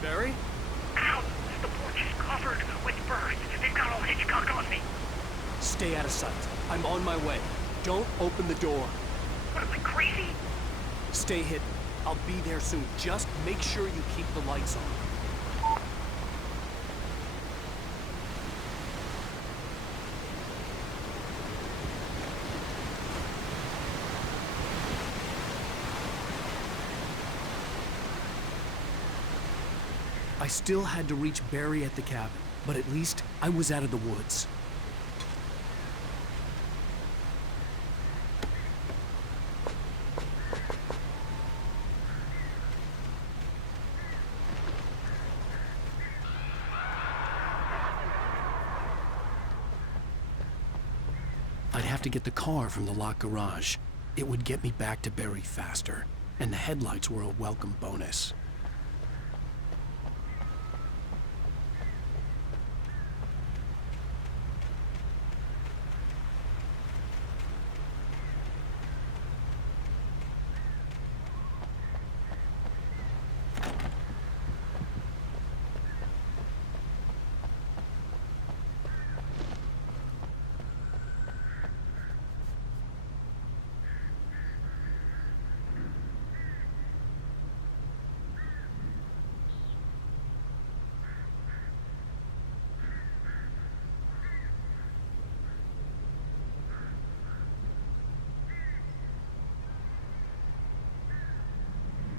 Barry? Ow! The porch is covered with birds. They've got all Hitchcock on me. Stay out of sight. I'm on my way. Don't open the door. What am I, crazy? Stay hidden. I'll be there soon. Just make sure you keep the lights on. I still had to reach Barry at the cabin, but at least I was out of the woods. I'd have to get the car from the locked garage. It would get me back to Barry faster, and the headlights were a welcome bonus.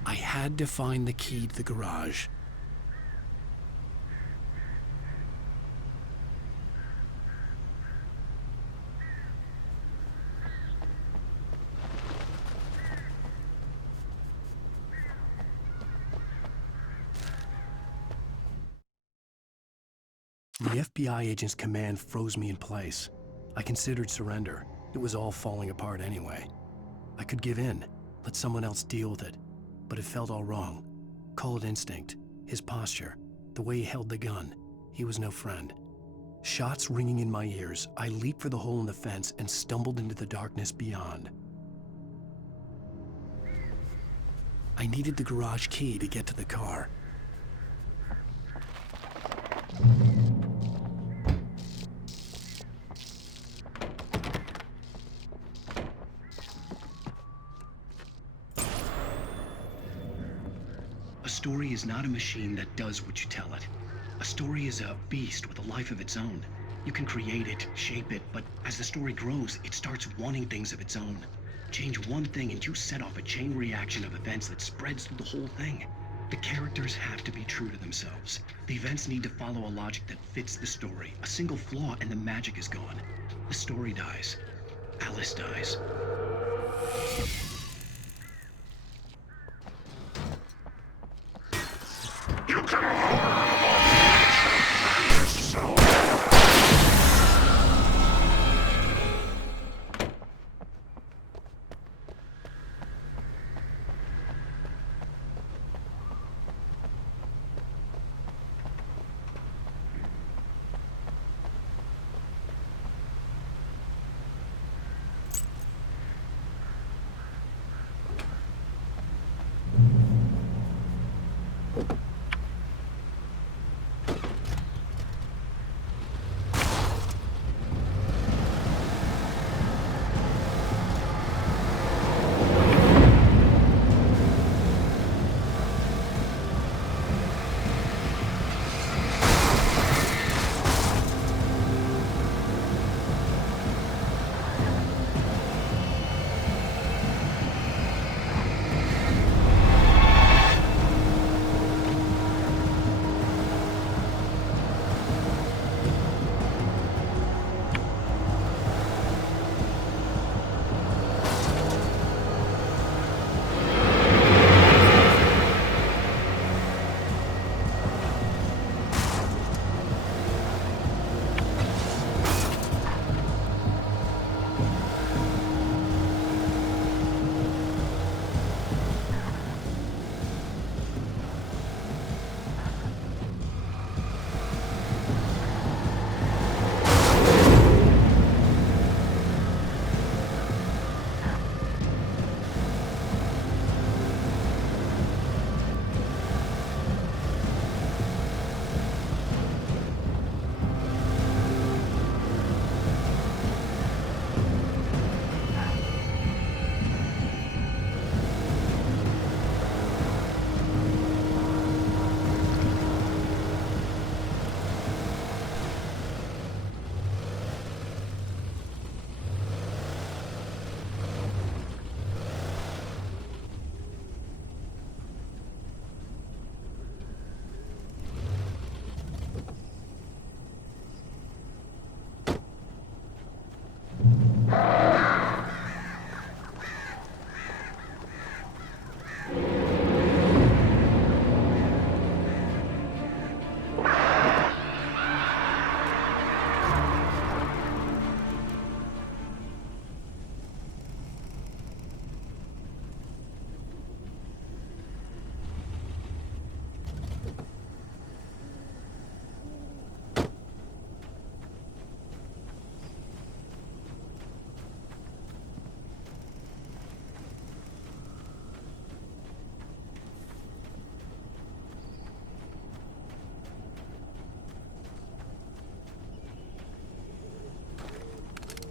I had to find the key to the garage. The FBI agent's command froze me in place. I considered surrender. It was all falling apart anyway. I could give in, let someone else deal with it. But it felt all wrong. Call it instinct, his posture, the way he held the gun. He was no friend. Shots ringing in my ears, I leaped for the hole in the fence and stumbled into the darkness beyond. I needed the garage key to get to the car. A story is not a machine that does what you tell it. A story is a beast with a life of its own. You can create it, shape it, but as the story grows, it starts wanting things of its own. Change one thing and you set off a chain reaction of events that spreads through the whole thing. The characters have to be true to themselves. The events need to follow a logic that fits the story. A single flaw and the magic is gone. The story dies. Alice dies. You can harm yourself.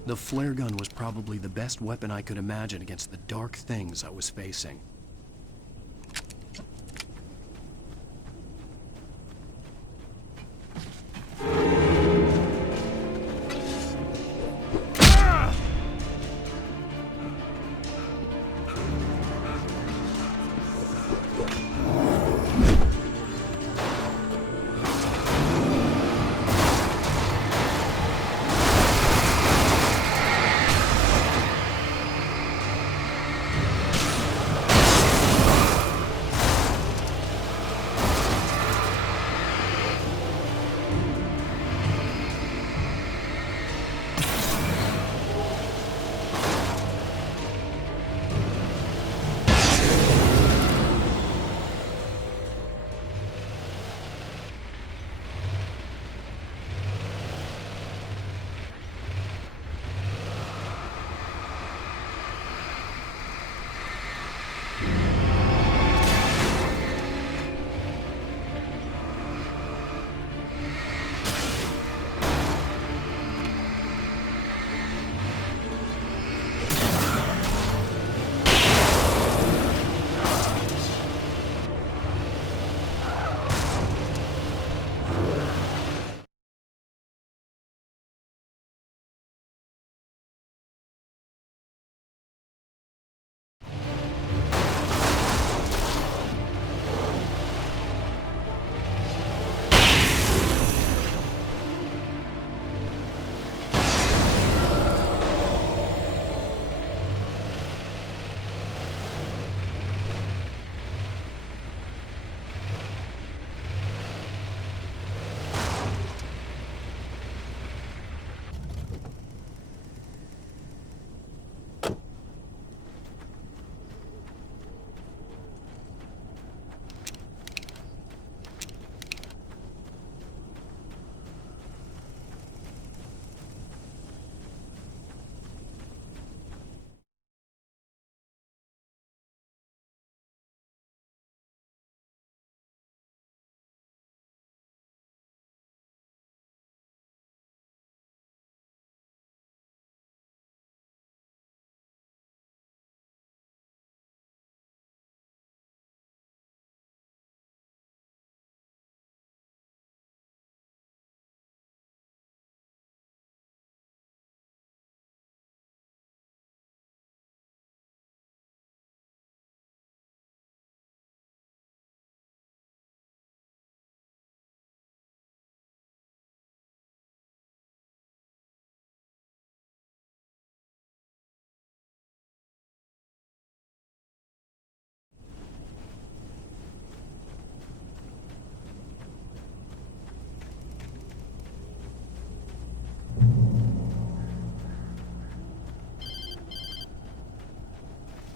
The flare gun was probably the best weapon I could imagine against the dark things I was facing.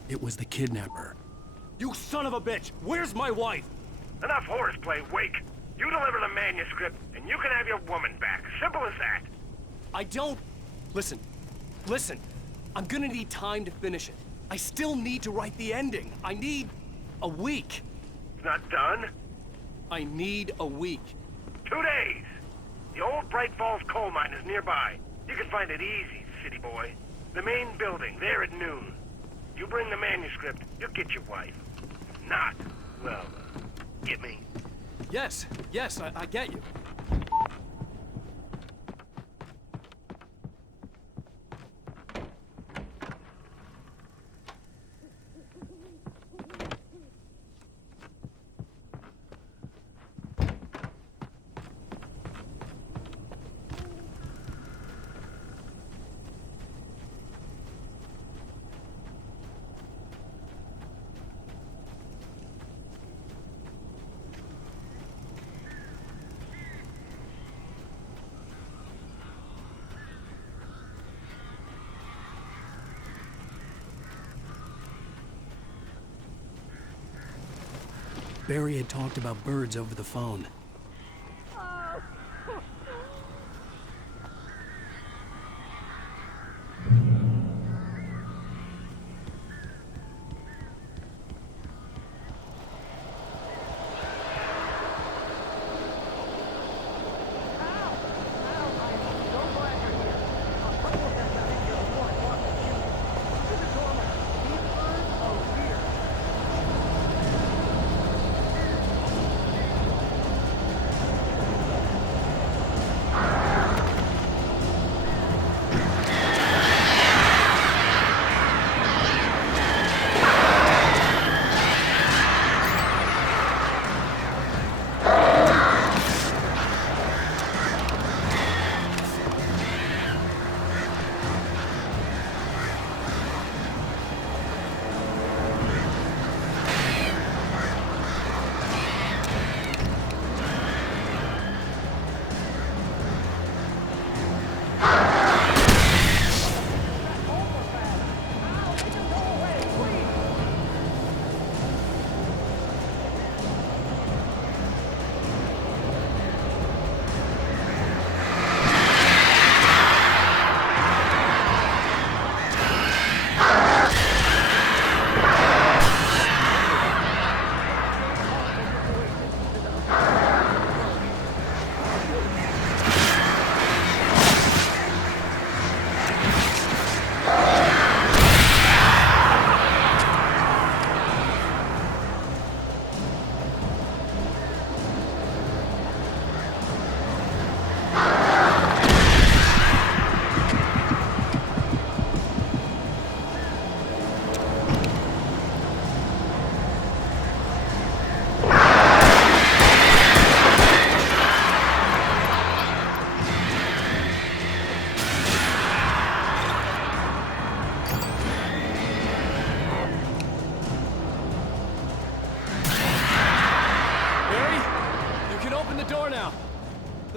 It was the kidnapper. You son of a bitch! Where's my wife? Enough horseplay, Wake. You deliver the manuscript, and you can have your woman back. Simple as that. I don't... Listen. Listen. I'm gonna need time to finish it. I still need to write the ending. I need... a week. It's not done. I need a week. 2 days. The old Bright Falls coal mine is nearby. You can find it easy, city boy. The main building, there at noon. You bring the manuscript, you'll get your wife. Not, well, get me. Yes, I get you. Barry had talked about birds over the phone.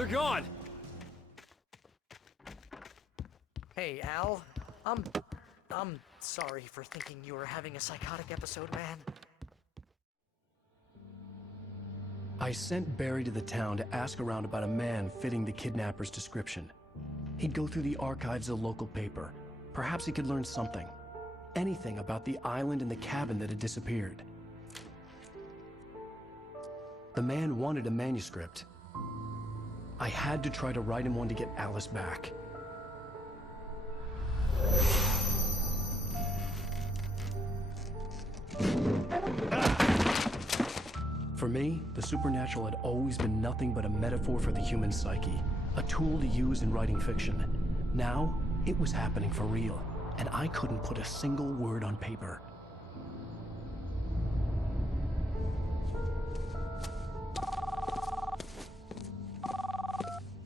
They're gone! Hey, Al. I'm sorry for thinking you were having a psychotic episode, man. I sent Barry to the town to ask around about a man fitting the kidnapper's description. He'd go through the archives of the local paper. Perhaps he could learn something. Anything about the island and the cabin that had disappeared. The man wanted a manuscript. I had to try to write him one to get Alice back. For me, the supernatural had always been nothing but a metaphor for the human psyche, a tool to use in writing fiction. Now, it was happening for real, and I couldn't put a single word on paper.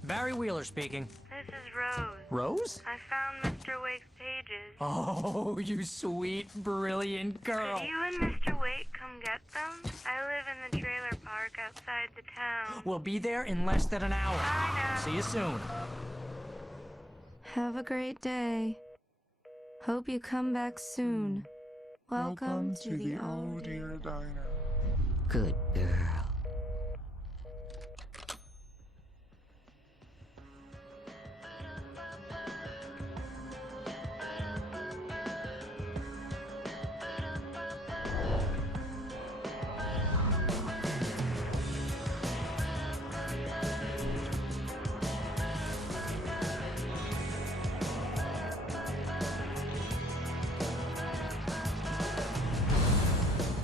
Barry Wheeler speaking. This is Rose. Rose? I found Mr. Wake's pages. Oh, you sweet, brilliant girl. Could you and Mr. Wake come get them? I live in the trailer park outside the town. We'll be there in less than an hour. I know. See you soon. Have a great day. Hope you come back soon. Welcome to the old dear diner. Good girl.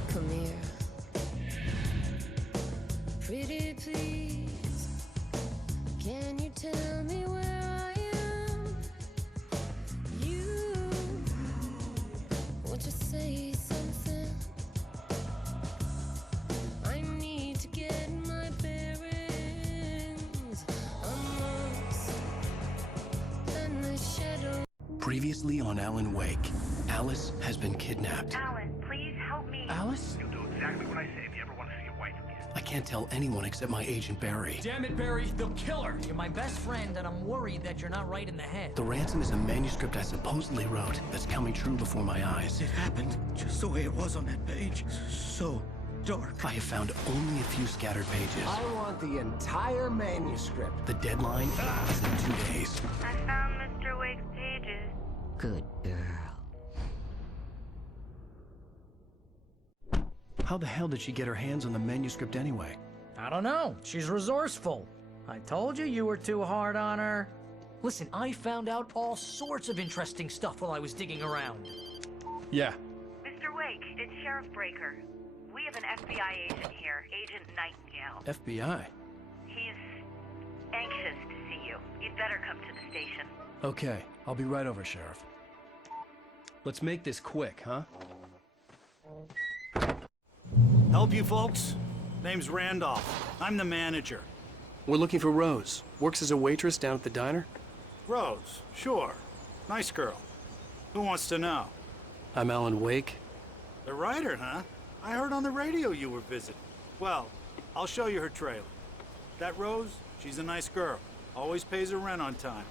Come here. Pretty please, can you tell me where I am? You want to say something? I need to get my bearings. I'm lost in the shadow. Previously on Alan Wake, Alice has been kidnapped. Alan, please help me. Alice? You'll do exactly what I say if you ever want to see your wife again. I can't tell anyone except my agent Barry. Damn it, Barry, they'll kill her! You're my best friend, and I'm worried that you're not right in the head. The ransom is a manuscript I supposedly wrote that's coming true before my eyes. It happened just the way it was on that page. So dark. I have found only a few scattered pages. I want the entire manuscript. The deadline is in 2 days. I found Mr. Wake's pages. Good girl. How the hell did she get her hands on the manuscript anyway? I don't know. She's resourceful. I told you were too hard on her. Listen, I found out all sorts of interesting stuff while I was digging around. Yeah. Mr. Wake, it's Sheriff Breaker. We have an FBI agent here, Agent Nightingale. FBI? He's anxious to see you. You'd better come to the station. Okay, I'll be right over, Sheriff. Let's make this quick, huh? Help you folks? Name's Randolph. I'm the manager. We're looking for Rose. Works as a waitress down at the diner. Rose, sure. Nice girl. Who wants to know? I'm Alan Wake. The writer, huh? I heard on the radio you were visiting. Well, I'll show you her trailer. That Rose, she's a nice girl. Always pays her rent on time.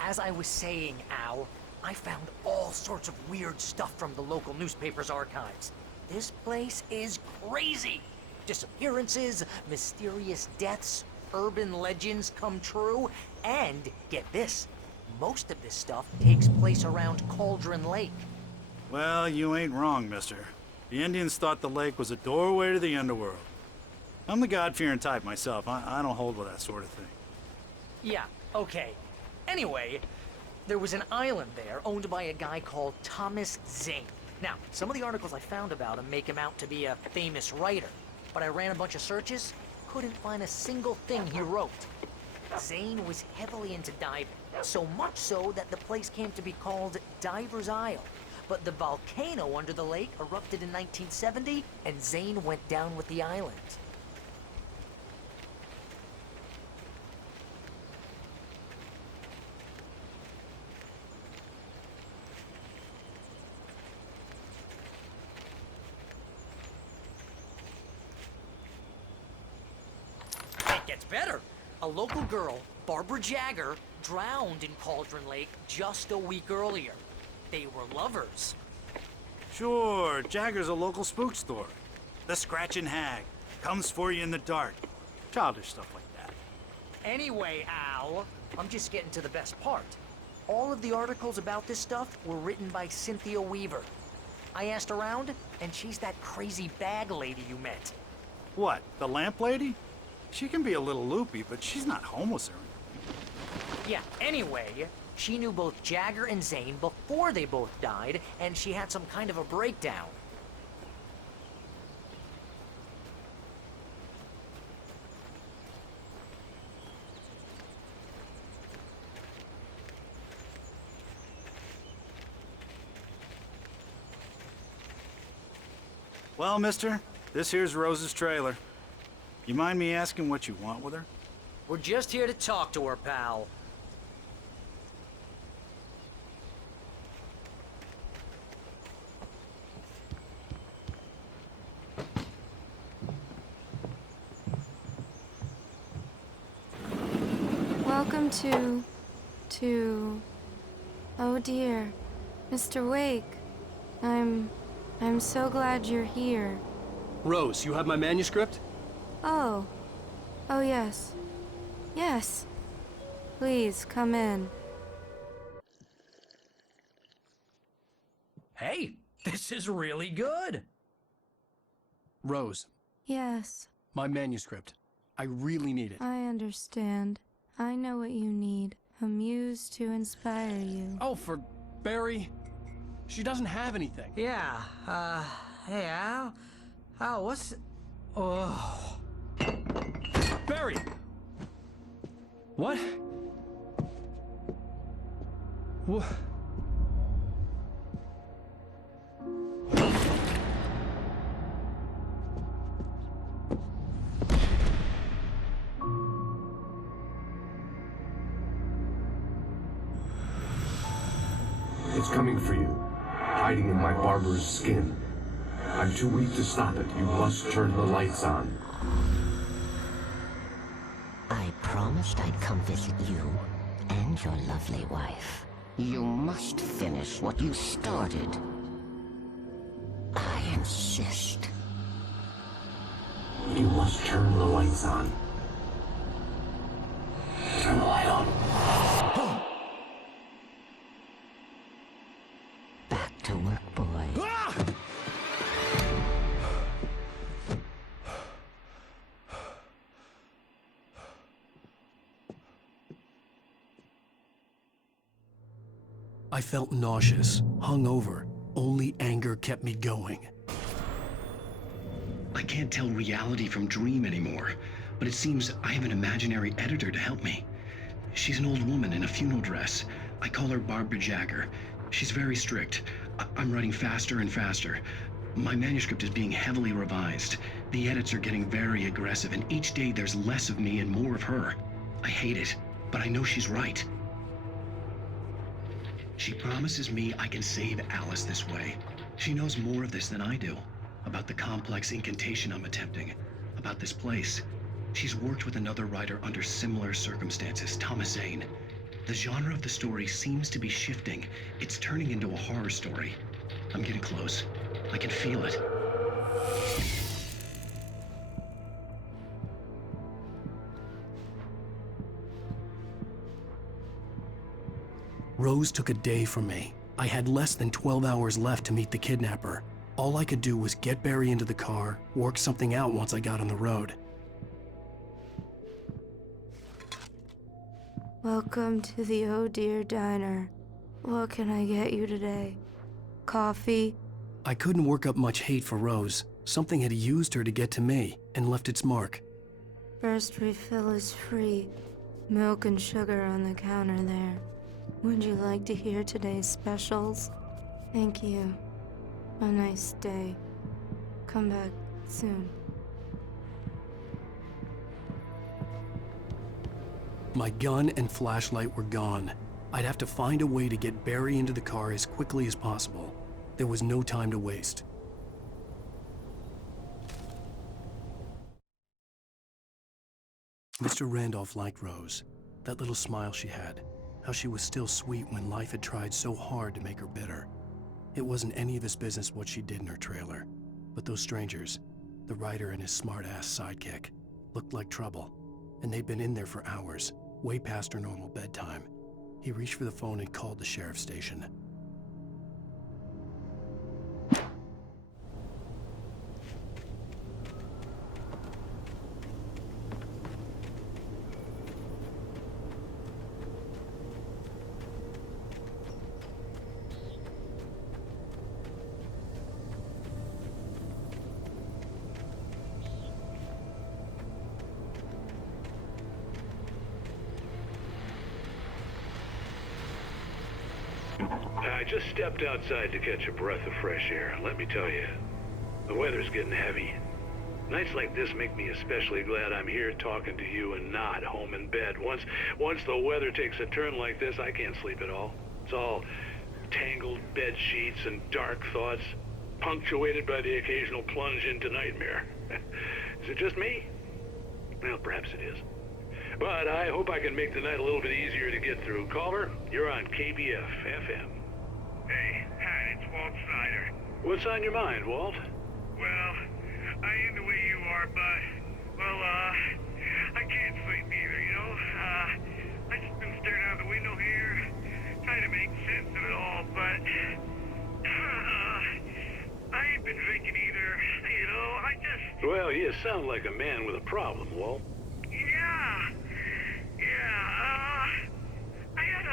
As I was saying, Al, I found all sorts of weird stuff from the local newspaper's archives. This place is crazy. Disappearances, mysterious deaths, urban legends come true, and get this, most of this stuff takes place around Cauldron Lake. Well, you ain't wrong, mister. The Indians thought the lake was a doorway to the underworld. I'm the God-fearing type myself. I don't hold with that sort of thing. Yeah, okay. Anyway, there was an island there owned by a guy called Thomas Zane. Now, some of the articles I found about him make him out to be a famous writer, but I ran a bunch of searches, couldn't find a single thing he wrote. Zane was heavily into diving, so much so that the place came to be called Diver's Isle. But the volcano under the lake erupted in 1970, and Zane went down with the island. It gets better. A local girl, Barbara Jagger, drowned in Cauldron Lake just a week earlier. They were lovers. Sure, Jagger's a local spook store. The Scratchin' Hag. Comes for you in the dark. Childish stuff like that. Anyway, Al, I'm just getting to the best part. All of the articles about this stuff were written by Cynthia Weaver. I asked around, and she's that crazy bag lady you met. What, the lamp lady? She can be a little loopy, but she's not homeless or anything. Yeah, anyway, she knew both Jagger and Zane before they both died, and she had some kind of a breakdown. Well, mister, this here's Rose's trailer. You mind me asking what you want with her? We're just here to talk to her, pal. Welcome to... Oh dear, Mr. Wake. I'm so glad you're here. Rose, you have my manuscript? Oh. Oh yes. Yes. Please, come in. Hey, this is really good. Rose, Yes, my manuscript. I really need it. I understand. I know what you need. A muse to inspire you. Oh, for Barry? She doesn't have anything. Yeah, hey, Al? Al, what's... Oh... Barry! What? What? It's coming for you, hiding in my barber's skin. I'm too weak to stop it. You must turn the lights on. I promised I'd come visit you and your lovely wife. You must finish what you started. I insist. You must turn the lights on. Turn the light on. Back to work, boy. I felt nauseous, hungover. Only anger kept me going. I can't tell reality from dream anymore, but it seems I have an imaginary editor to help me. She's an old woman in a funeral dress. I call her Barbara Jagger. She's very strict. I'm writing faster and faster. My manuscript is being heavily revised. The edits are getting very aggressive, and each day there's less of me and more of her. I hate it, but I know she's right. She promises me I can save Alice this way. She knows more of this than I do. About the complex incantation I'm attempting. About this place. She's worked with another writer under similar circumstances, Thomas Zane. The genre of the story seems to be shifting. It's turning into a horror story. I'm getting close. I can feel it. Rose took a day from me. I had less than 12 hours left to meet the kidnapper. All I could do was get Barry into the car, work something out once I got on the road. Welcome to the Oh Dear Diner. What can I get you today? Coffee? I couldn't work up much hate for Rose. Something had used her to get to me and left its mark. First refill is free. Milk and sugar on the counter there. Would you like to hear today's specials? Thank you. A nice day. Come back soon. My gun and flashlight were gone. I'd have to find a way to get Barry into the car as quickly as possible. There was no time to waste. Mr. Randolph liked Rose. That little smile she had. How she was still sweet when life had tried so hard to make her bitter. It wasn't any of his business what she did in her trailer. But those strangers, the writer and his smart-ass sidekick, looked like trouble. And they'd been in there for hours, way past her normal bedtime. He reached for the phone and called the sheriff's station. I just stepped outside to catch a breath of fresh air. Let me tell you, the weather's getting heavy. Nights like this make me especially glad I'm here talking to you and not home in bed. Once the weather takes a turn like this, I can't sleep at all. It's all tangled bed sheets and dark thoughts, punctuated by the occasional plunge into nightmare. Is it just me? Well, perhaps it is. But I hope I can make the night a little bit easier to get through. Caller, you're on KBF FM. Hey, hi, it's Walt Snyder. What's on your mind, Walt? Well, I ain't the way you are, but, well, I can't sleep either, you know? I just been staring out the window here, trying to make sense of it all, but, I ain't been drinking either, you know? I just... Well, you sound like a man with a problem, Walt. I had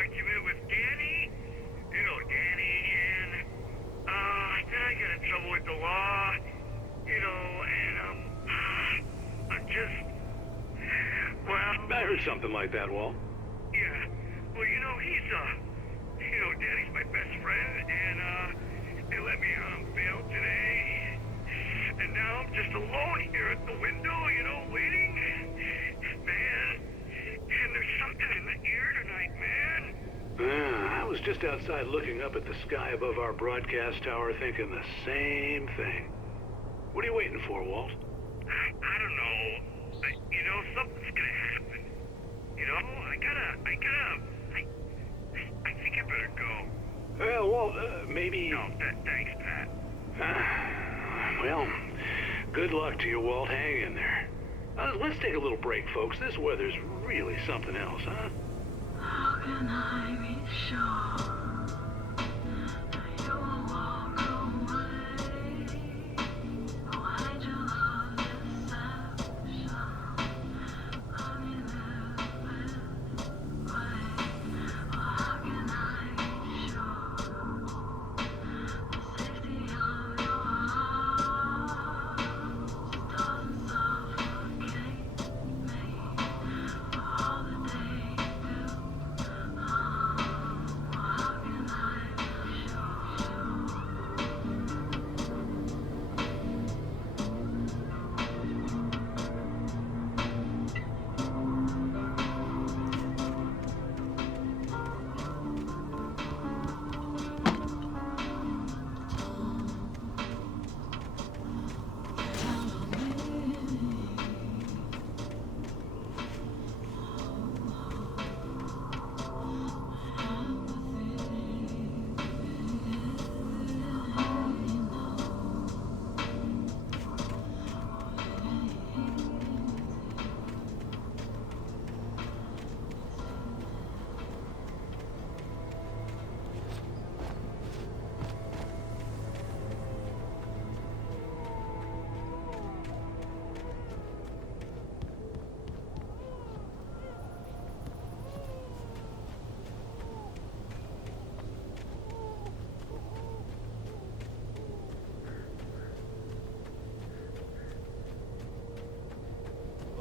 argument with Danny. You know Danny, and, then I got in trouble with the law, you know, and, I'm just, well... I heard something like that, Walt. Yeah, well, you know, Danny's my best friend, and, they let me on bail today. And now I'm just alone here at the window, you know, waiting. Man, and there's something in the air tonight, man. I was just outside looking up at the sky above our broadcast tower thinking the same thing. What are you waiting for, Walt? I don't know. You know, something's gonna happen. You know, I think I better go. Well, Walt, maybe... No, thanks, Pat. Well, good luck to you, Walt. Hang in there. Let's take a little break, folks. This weather's really something else, huh? How can I be sure you will walk away? Why'd you love deception? I mean, way. How can I be sure the safety of your heart doesn't suffocate me for all the day you do? How can I be sure?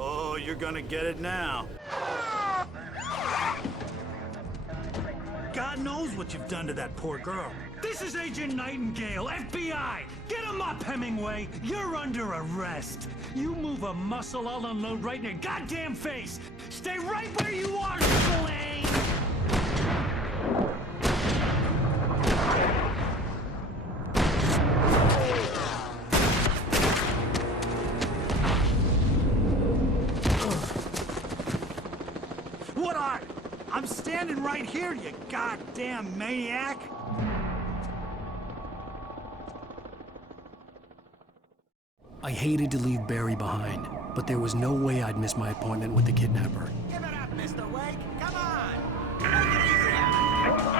Oh, you're gonna get it now. God knows what you've done to that poor girl. This is Agent Nightingale, FBI! Get him up, Hemingway! You're under arrest! You move a muscle, I'll unload right in your goddamn face! Stay right where you are, Slane! What are? I'm standing right here, you goddamn maniac! I hated to leave Barry behind, but there was no way I'd miss my appointment with the kidnapper. Give it up, Mr. Wake. Come on. Take it easy now.